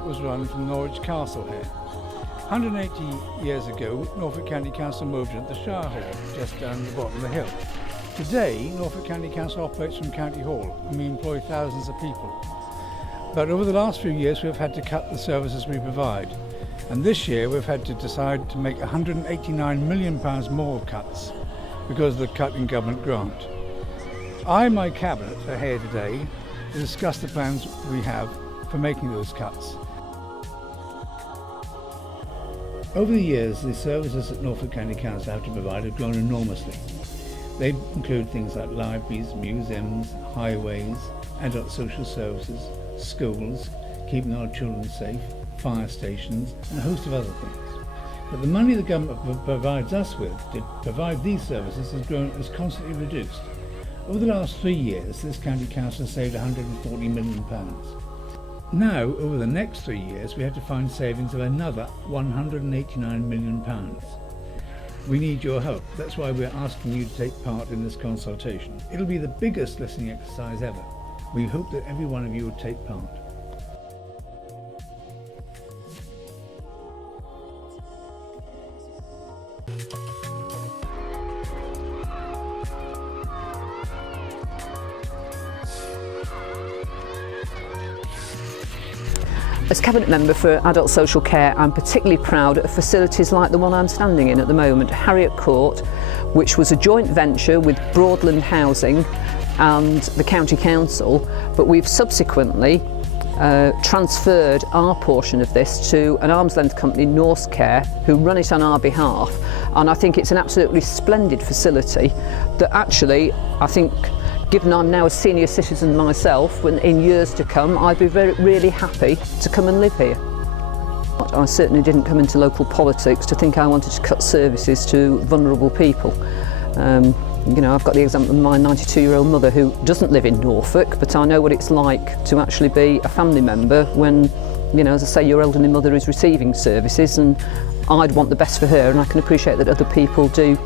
government was run from Norwich Castle here. 180 years ago, Norfolk County Council moved into the Shire Hall, just down the bottom of the hill. Today, Norfolk County Council operates from County Hall, and we employ thousands of people. But over the last few years, we've had to cut the services we provide. And this year, we've had to decide to make £189 million more cuts because of the cut in government grant. I and my cabinet are here today to discuss the plans we have for making those cuts. Over the years, the services that Norfolk County Council have to provide have grown enormously. They include things like libraries, museums, highways, adult social services, schools, keeping our children safe, fire stations, and a host of other things. But the money the government provides us with to provide these services has constantly reduced. Over the last 3 years, this county council has saved £140 million. Now, over the next 3 years, we have to find savings of another £189 million. We need your help. That's why we're asking you to take part in this consultation. It'll be the biggest listening exercise ever. We hope that every one of you will take part. As Cabinet Member for Adult Social Care, I'm particularly proud of facilities like the one I'm standing in at the moment, Harriet Court, which was a joint venture with Broadland Housing and the County Council, but we've subsequently transferred our portion of this to an arm's length company, Norse Care, who run it on our behalf, and I think it's an absolutely splendid facility that actually, I think, given I'm now a senior citizen myself, in years to come, I'd be really happy to come and live here. I certainly didn't come into local politics to think I wanted to cut services to vulnerable people. You know, I've got the example of my 92-year-old mother who doesn't live in Norfolk, but I know what it's like to actually be a family member when, you know, as I say, your elderly mother is receiving services, and I'd want the best for her, and I can appreciate that other people do,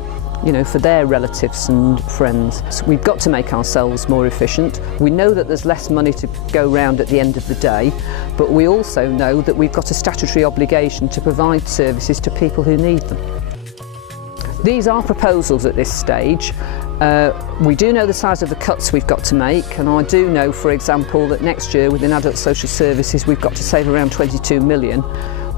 you know, for their relatives and friends. So we've got to make ourselves more efficient. We know that there's less money to go round at the end of the day, but we also know that we've got a statutory obligation to provide services to people who need them. These are proposals at this stage. We do know the size of the cuts we've got to make, and I do know, for example, that next year within adult social services we've got to save around 22 million.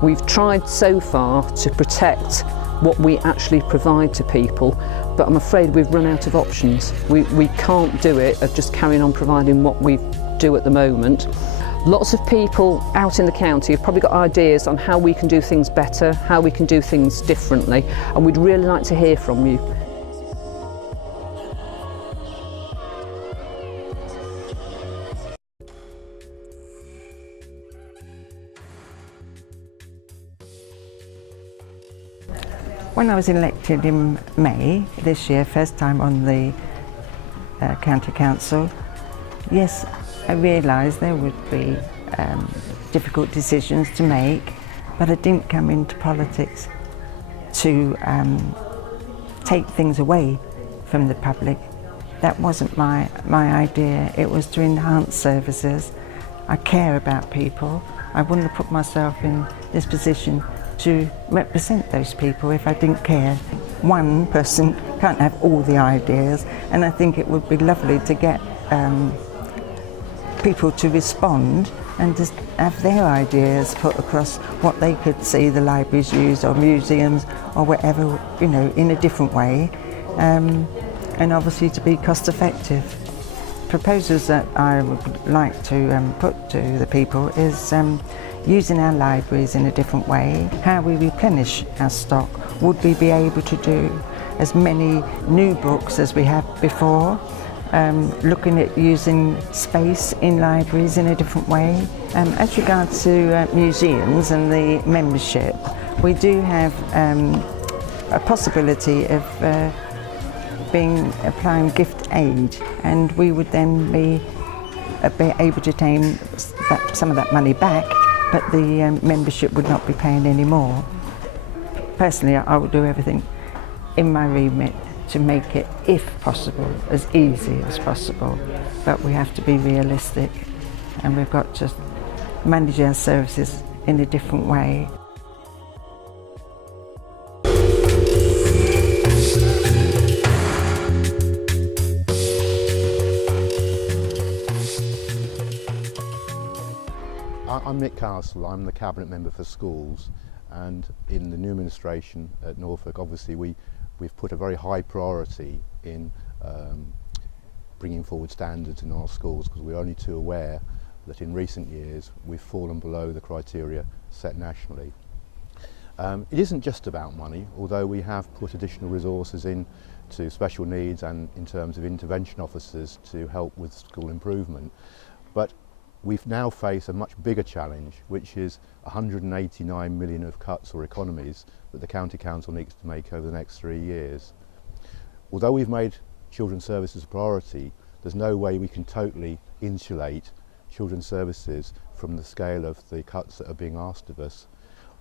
We've tried so far to protect what we actually provide to people, but I'm afraid we've run out of options. We can't do it of just carrying on providing what we do at the moment. Lots of people out in the county have probably got ideas on how we can do things better, how we can do things differently, and we'd really like to hear from you. When I was elected in May this year, first time on the County Council, yes, I realised there would be difficult decisions to make, but I didn't come into politics to take things away from the public. That wasn't my idea. It was to enhance services. I care about people. I wouldn't have put myself in this position to represent those people if I didn't care. One person can't have all the ideas, and I think it would be lovely to get people to respond and just have their ideas put across what they could see the libraries use, or museums, or whatever, you know, in a different way, and obviously to be cost effective. Proposals that I would like to put to the people is using our libraries in a different way, how we replenish our stock. Would we be able to do as many new books as we have before? Looking at using space in libraries in a different way. As regards to museums and the membership, we do have a possibility of applying gift aid, and we would then be able to obtain some of that money back, but the membership would not be paying any more. Personally, I would do everything in my remit to make it, if possible, as easy as possible. But we have to be realistic, and we've got to manage our services in a different way. I'm Nick Castle, I'm the Cabinet Member for Schools, and in the new administration at Norfolk obviously we've put a very high priority in bringing forward standards in our schools, because we're only too aware that in recent years we've fallen below the criteria set nationally. It isn't just about money, although we have put additional resources in to special needs and in terms of intervention officers to help with school improvement. But we've now faced a much bigger challenge, which is 189 million of cuts or economies that the County Council needs to make over the next 3 years. Although we've made children's services a priority, there's no way we can totally insulate children's services from the scale of the cuts that are being asked of us.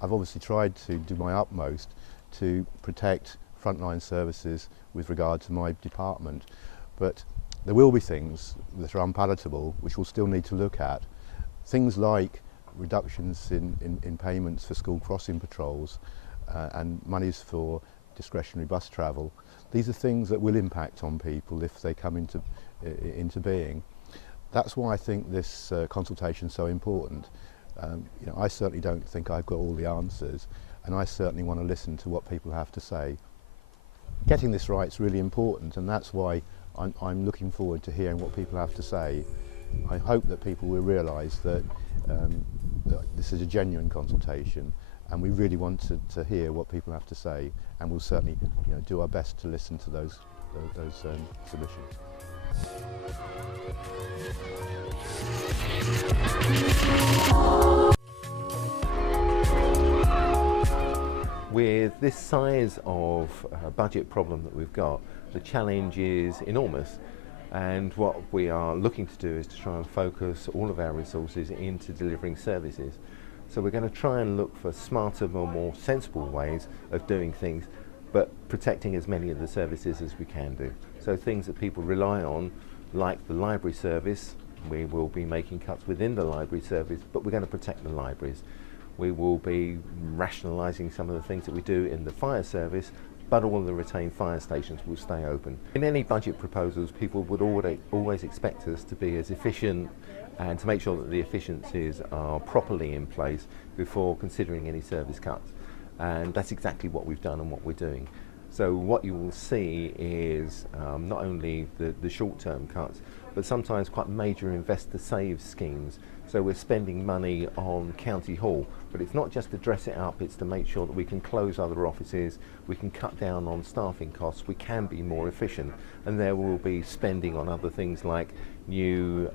I've obviously tried to do my utmost to protect frontline services with regard to my department, but there will be things that are unpalatable which we'll still need to look at. Things like reductions in payments for school crossing patrols and monies for discretionary bus travel. These are things that will impact on people if they come into being. That's why I think this consultation is so important. You know, I certainly don't think I've got all the answers, and I certainly want to listen to what people have to say. Getting this right is really important, and that's why I'm looking forward to hearing what people have to say. I hope that people will realise that this is a genuine consultation, and we really want to hear what people have to say, and we'll certainly, you know, do our best to listen to those submissions. With this size of budget problem that we've got, the challenge is enormous, and what we are looking to do is to try and focus all of our resources into delivering services. So we're going to try and look for smarter, more sensible ways of doing things, but protecting as many of the services as we can do. So things that people rely on, like the library service, we will be making cuts within the library service, but we're going to protect the libraries. We will be rationalising some of the things that we do in the fire service, but all of the retained fire stations will stay open. In any budget proposals, people would always expect us to be as efficient and to make sure that the efficiencies are properly in place before considering any service cuts. And that's exactly what we've done and what we're doing. So what you will see is not only the short-term cuts, but sometimes quite major investor save schemes. So we're spending money on County Hall, but it's not just to dress it up, it's to make sure that we can close other offices, we can cut down on staffing costs, we can be more efficient, and there will be spending on other things like new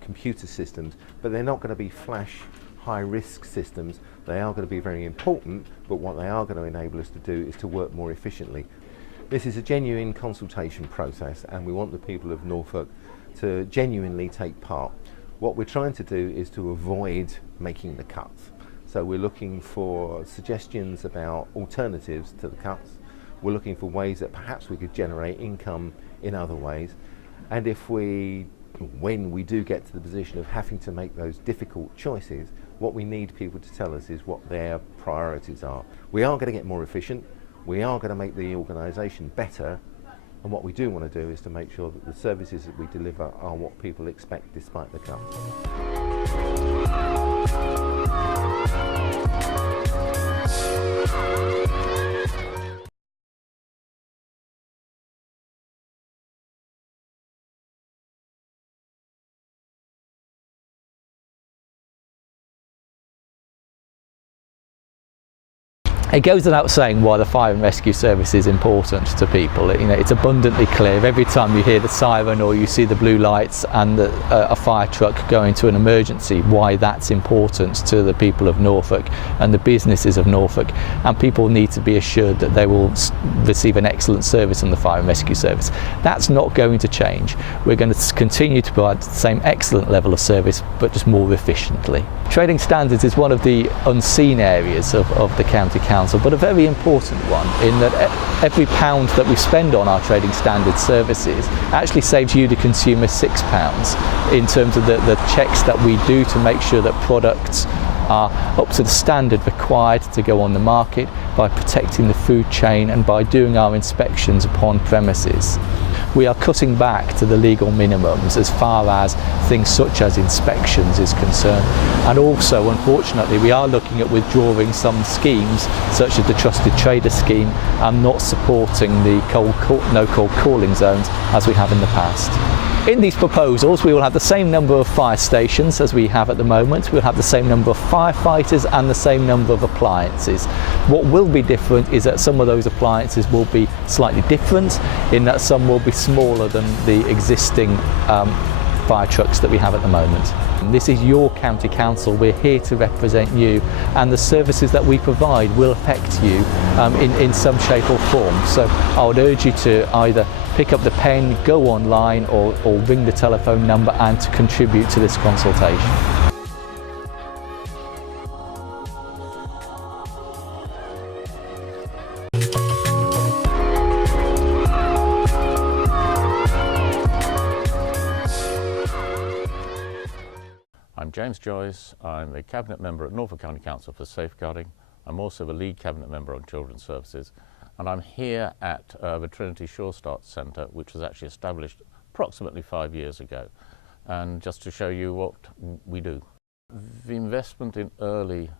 computer systems, but they're not going to be flash high-risk systems. They are going to be very important, but what they are going to enable us to do is to work more efficiently. This is a genuine consultation process, and we want the people of Norfolk to genuinely take part. What we're trying to do is to avoid making the cuts. So we're looking for suggestions about alternatives to the cuts. We're looking for ways that perhaps we could generate income in other ways. And when we do get to the position of having to make those difficult choices, what we need people to tell us is what their priorities are. We are going to get more efficient. We are going to make the organisation better. And what we do want to do is to make sure that the services that we deliver are what people expect despite the cuts. It goes without saying why the fire and rescue service is important to people. It's abundantly clear every time you hear the siren or you see the blue lights and a fire truck going to an emergency, why that's important to the people of Norfolk and the businesses of Norfolk. And people need to be assured that they will receive an excellent service in the fire and rescue service. That's not going to change. We're going to continue to provide the same excellent level of service, but just more efficiently. Trading standards is one of the unseen areas of the County Council. Council, but a very important one in that every pound that we spend on our trading standard services actually saves you, the consumer, £6 in terms of the checks that we do to make sure that products are up to the standard required to go on the market, by protecting the food chain and by doing our inspections upon premises. We are cutting back to the legal minimums as far as things such as inspections is concerned, and also unfortunately we are looking at withdrawing some schemes such as the Trusted Trader scheme and not supporting the no cold calling zones as we have in the past. In these proposals we will have the same number of fire stations as we have at the moment, we'll have the same number of firefighters and the same number of appliances. What will be different is that some of those appliances will be slightly different, in that some will be smaller than the existing fire trucks that we have at the moment. This is your county council, we're here to represent you, and the services that we provide will affect you in some shape or form. So I would urge you to either pick up the pen, go online or ring the telephone number and to contribute to this consultation. I'm James Joyce. I'm a Cabinet Member at Norfolk County Council for Safeguarding. I'm also a lead Cabinet Member on Children's Services, and I'm here at the Trinity Shore Start Centre, which was actually established approximately 5 years ago, and just to show you what we do. The investment in early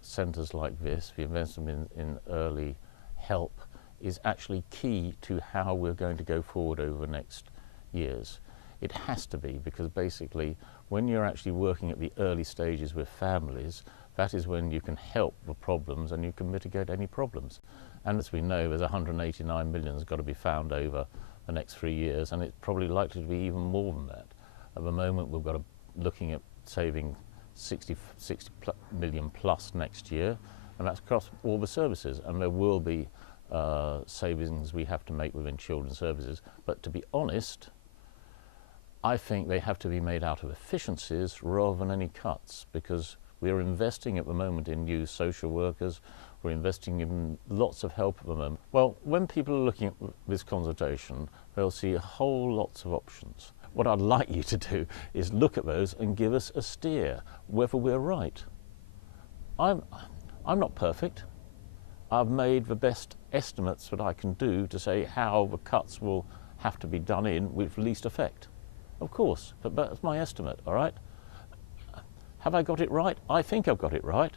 centres like this, the investment in early help, is actually key to how we're going to go forward over the next years. It has to be, because basically when you're actually working at the early stages with families, that is when you can help the problems and you can mitigate any problems. And as we know, there's 189 million has got to be found over the next 3 years, and it's probably likely to be even more than that. At the moment we've got looking at saving 60 million plus next year, and that's across all the services, and there will be savings we have to make within children's services. But to be honest, I think they have to be made out of efficiencies rather than any cuts, because we are investing at the moment in new social workers, we're investing in lots of help at the moment. Well, when people are looking at this consultation, they'll see a whole lots of options. What I'd like you to do is look at those and give us a steer, whether we're right. I'm not perfect. I've made the best estimates that I can do to say how the cuts will have to be done in with least effect. Of course, but that's my estimate, all right? Have I got it right? I think I've got it right.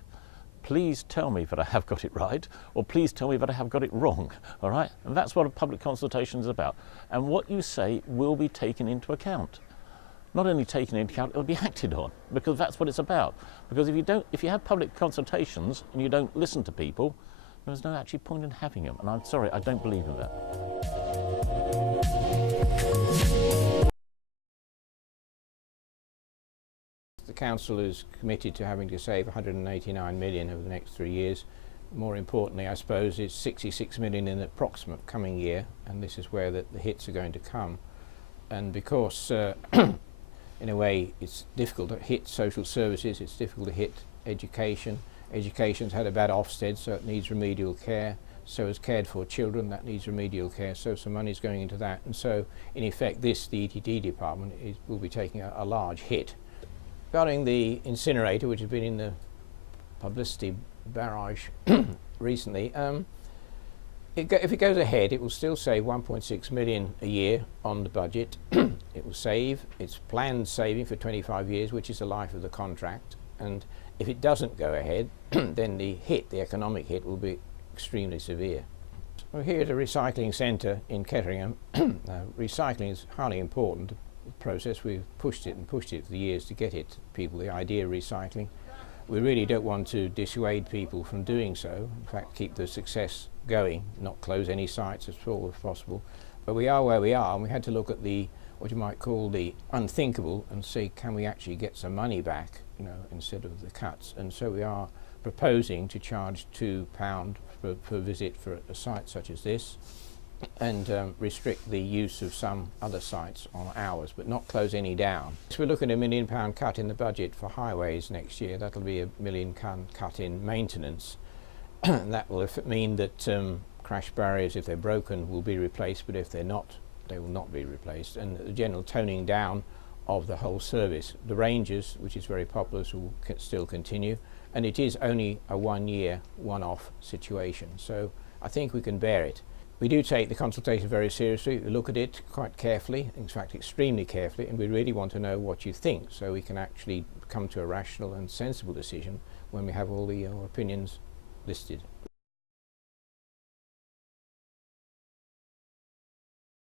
Please tell me that I have got it right, or please tell me that I have got it wrong, all right? And that's what a public consultation is about. And what you say will be taken into account. Not only taken into account, it'll be acted on, because that's what it's about. Because if you have public consultations and you don't listen to people, there's no actually point in having them. And I'm sorry, I don't believe in that. The Council is committed to having to save 189 million over the next 3 years. More importantly, I suppose, it's 66 million in the approximate coming year, and this is where the hits are going to come. And because in a way it's difficult to hit social services, it's difficult to hit education. Education's had a bad Ofsted, so it needs remedial care. So is cared for children, that needs remedial care, so some money's going into that. And so in effect the ETD department will be taking a large hit. Regarding the incinerator, which has been in the publicity barrage recently, if it goes ahead, it will still save 1.6 million a year on the budget. It will save, it's planned saving for 25 years, which is the life of the contract. And if it doesn't go ahead, then the economic hit will be extremely severe. We're here at a recycling centre in Ketteringham. Recycling is highly important process. We've pushed it for years to get it to people, the idea of recycling. We really don't want to dissuade people from doing so, in fact keep the success going, not close any sites at all if possible. But we are where we are, and we had to look at the what you might call the unthinkable and see, can we actually get some money back, you know, instead of the cuts. And so we are proposing to charge £2 per visit for a site such as this, and restrict the use of some other sites on hours, but not close any down. So we're looking at £1 million cut in the budget for highways next year. That'll be £1 million cut in maintenance. And that will mean that crash barriers, if they're broken, will be replaced, but if they're not, they will not be replaced. And the general toning down of the whole service. The ranges, which is very popular, will still continue, and it is only a 1 year, one-off situation. So I think we can bear it. We do take the consultation very seriously. We look at it quite carefully, in fact extremely carefully, and we really want to know what you think so we can actually come to a rational and sensible decision when we have all the opinions listed.